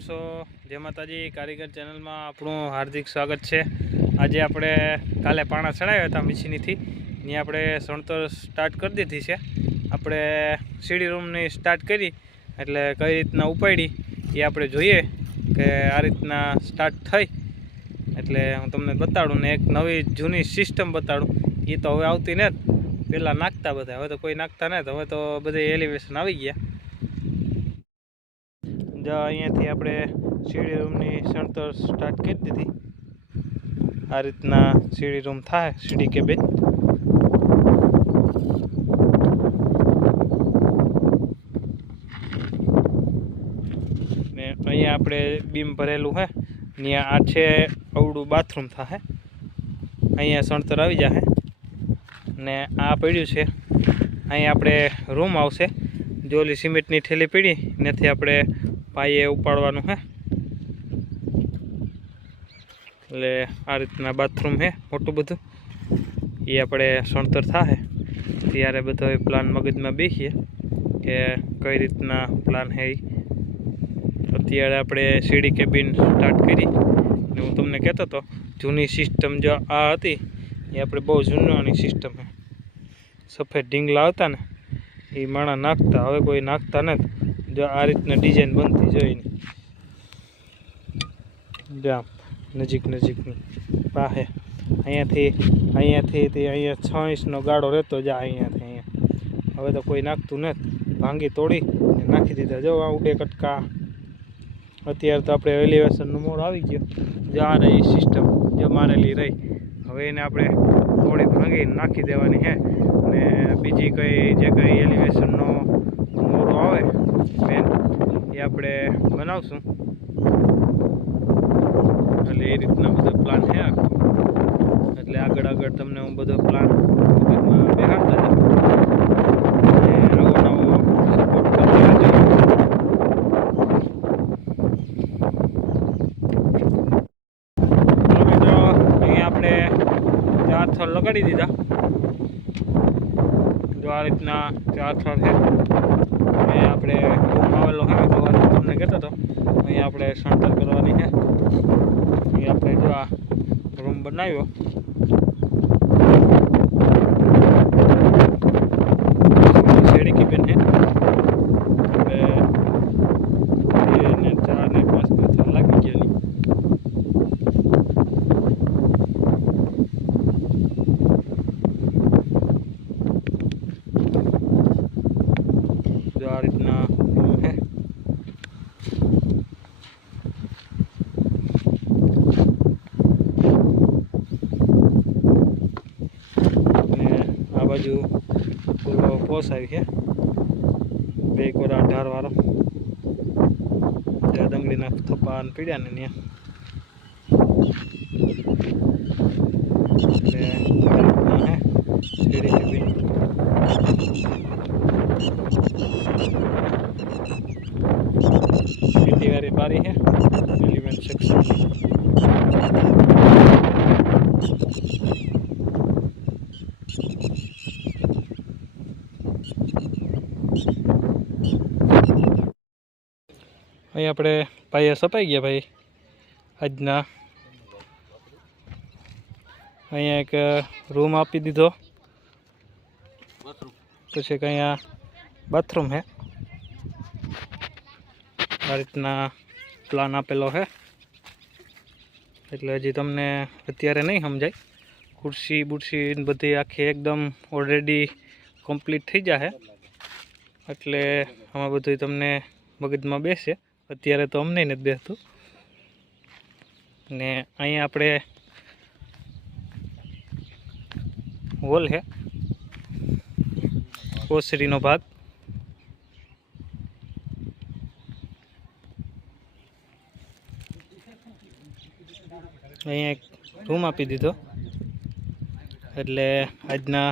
છો? જય માતાજી કારીગર ચેનલમાં આપણું હાર્દિક સ્વાગત છે। આજે આપણે કાલે પાણા ચડાવ્યા હતા મશીનથી, ને આપણે સણતર સ્ટાર્ટ કરી દીધી છે। આપણે સીડી રૂમની સ્ટાર્ટ કરી એટલે કઈ રીતના ઉપાડી એ આપણે જોઈએ કે આ રીતના સ્ટાર્ટ થઈ એટલે હું તમને બતાડું ને એક નવી જૂની સિસ્ટમ બતાડું। એ તો હવે આવતી ને પહેલાં નાખતા બધા, હવે તો કોઈ નાખતા નથી, હવે તો બધે એલિવેશન આવી ગયા। જો અહીંયાથી આપણે સીડી રૂમની સણતર સ્ટાર્ટ કરી દીધી। આ રીતના સીડી રૂમ થાય, સીડી કેબિન। ને અહીંયા આપણે બીમ ભરેલું છે, ને આ છે અવડું બાથરૂમ થાય। અહીંયા સણતર આવી જશે ને આ પડ્યું છે, અહીંયા આપણે રૂમ આવશે। જો ઓલી સિમેન્ટની ઠેલી પડી નથી, આપણે પાયે ઉપાડવાનું છે એટલે આ રીતના બાથરૂમ છે મોટું બધું। એ આપણે સણતર થાય ત્યારે બધો પ્લાન મગજમાં બેસીએ કે કઈ રીતના પ્લાન છે। અત્યારે આપણે સીડી કેબિન સ્ટાર્ટ કરી ને હું તમને કહેતો હતો જૂની સિસ્ટમ જો આ હતી એ આપણે બહુ જૂનાની સિસ્ટમ છે। સફેદ ઢીંગલા આવતા ને એ માણા નાખતા, હવે કોઈ નાખતા નથી। જો આ રીતના ડિઝાઇન બનતી જોઈને જામ નજીકની પાસે અહીંયાથી અહીંયા 6 ઇંચનો ગાળો રહેતો જાય અહીંયાથી અહીંયા। હવે તો કોઈ નાખતું નથી, ભાંગી તોડી નાખી દીધા। જો આ ઉડે કટકા। અત્યારે તો આપણે એલિવેશનનો મોડ આવી ગયો। જો આ રહી સિસ્ટમ જો મારેલી રહી, હવે એને આપણે તોડી ભાંગી નાખી દેવાની છે ને બીજી જે કંઈ એલિવેશનનો મોડો આવે મેન એ આપણે બનાવશું। એટલે એ રીતના બધો પ્લાન છે આખો, એટલે આગળ તમને હું બધો પ્લાન બેહાડતા જાઉં અને નવો સપોર્ટ કરતા રહેજો। મિત્રો અહીંયા આપણે 4 થર લગાડી દીધા। જો આ રીતના 4 થર છે। અને આપણે રૂમ આવેલો છે, તમને કહેતો હતો અહીંયા આપણે સણતર કરવાની છે। એ આપણે જો આ રૂમ બનાવ્યો, સીડી કેબિન છે। આપણે 4 ને 5 પથ્થર લાગી ગયા નહીં। જો આ રીતના રૂમ છે। આ બાજુ પૂરો પોસ આવી છે, 2 કોરા 18 વાળો। ત્યાં ડંગળીના થપ્પા પીડ્યા ને ત્યાં સીડી કેબિન ખેતીવાડી બારી છે, એલિમેન્ટ સેક્શન। અહીં આપણે પાયા સપાઈ ગયા ભાઈ આજના। અહીંયા એક રૂમ આપી દીધો, પછી અહીંયા બાથરૂમ છે। આ રીતના પ્લાન આપેલો છે, એટલે હજી તમને અત્યારે નહીં સમજાય। ખુરશી બુરશી બધી આખી એકદમ ઓલરેડી કમ્પ્લીટ થઈ જશે, એટલે આમાં બધું તમને મગજમાં બેસે। અત્યારે તો અમને નથી બેસતું। ને અહીંયા આપણે હોલ છે, ઓસરીનો ભાગ। અહીંયા એક રૂમ આપી દીધો, એટલે આજના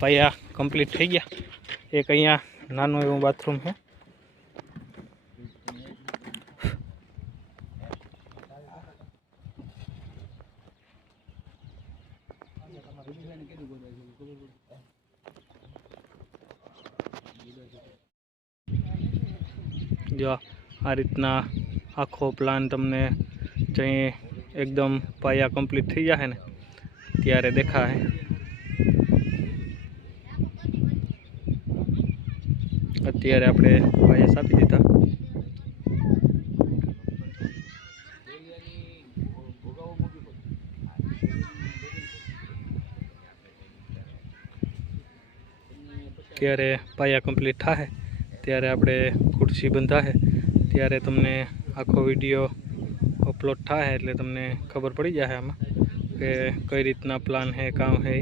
પાયા કમ્પ્લીટ થઈ ગયા। એક અહીંયા નાનું એવું બાથરૂમ છે। જો આ રીતના આખો પ્લાન તમને જઈ એકદમ પાયા કમ્પ્લીટ થઈ જશે ને ત્યારે દેખાશે। અત્યારે આપણે પાયા સાપી દીધા। ત્યારે પાયા કમ્પ્લીટ થાય ત્યારે આપણે ખુરશી બંધાશે ત્યારે તમને આખો વિડીયો અપલોડ થાય એટલે તમને ખબર પડી જશે આમાં કે કઈ રીતના પ્લાન છે કામ છે।